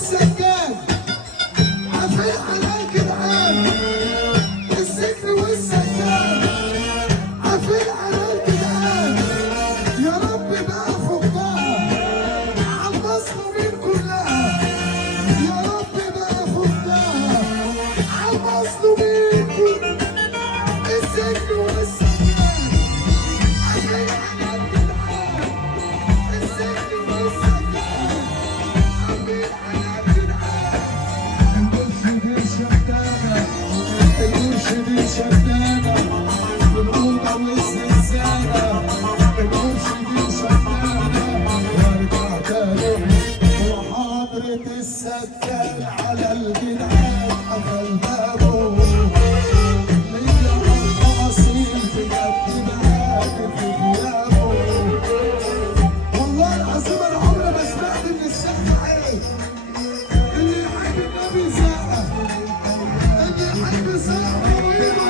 والسجاد عفيت على الجدعان، السجن والسجاد عفيت على الجدعان. يا رب بقى فكها على المظلومين كلها، يا رب بقى فكها على المظلومين كلها. السجن والسجاد عفيت على الجدعان، السجن والسجاد عفيت على الجدعان. المرشدين شدانا، المرشدين شدانا بالأوضة والزنزانة، المرشدين شدانا وارجع تاني وحضرة السكان على الجدعان قفل بابه. ليا حب أصيل في جد معاك في غيابه. والله العظيم أنا عمري ما سمعت إن السقف عيب، اللي يحب النبي زقف، اللي يحب زقف وإيده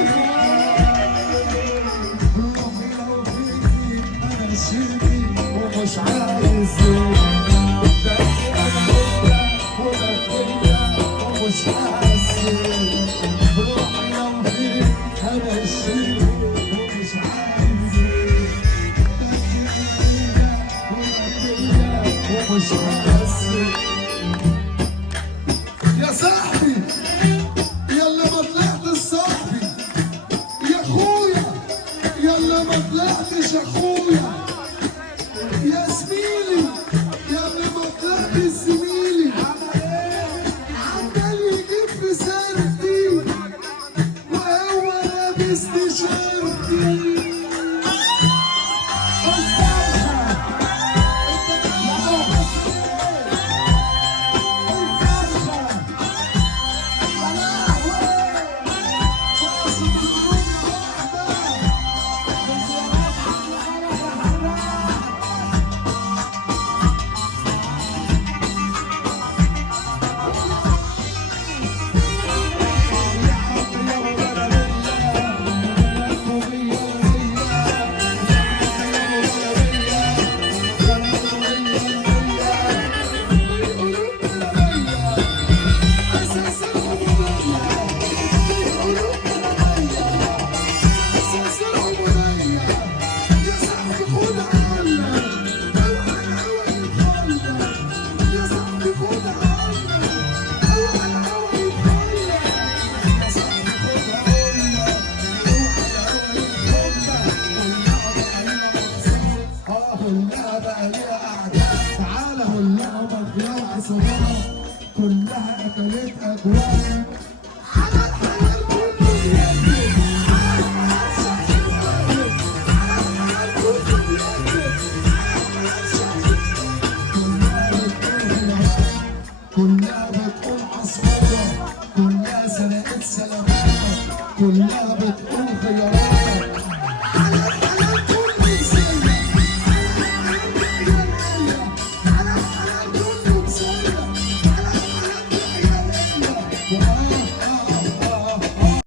روحي لو فيكي أنا شيكي ومش عايز بدي أنا ليا وبدية ومش حاسس. روحي لو فيكي أنا شيكي ومش عايز بدي أنا ليا وبدية ومش حاسس. يا صاحبي يلا ما طلعتش صاحبي، يا اخويا يلا ما طلعتش اخويا، يا زميلي يلا ما طلعتش زميلي. عمال يجيب في سيرتي وهو لابس تيشيرتي. كلها بقى ليها أعداء، تعالى كلها مافيا وعصابات، كلها أكلت أجواء. على الحلال كله بيجري، على الحلال شكله بيجري، على الحلال كله بيجري، على الحلال شكله بيجري. كلها بتقول عصفورة، كلها سرقت سلامات، كلها بتقول خيارات.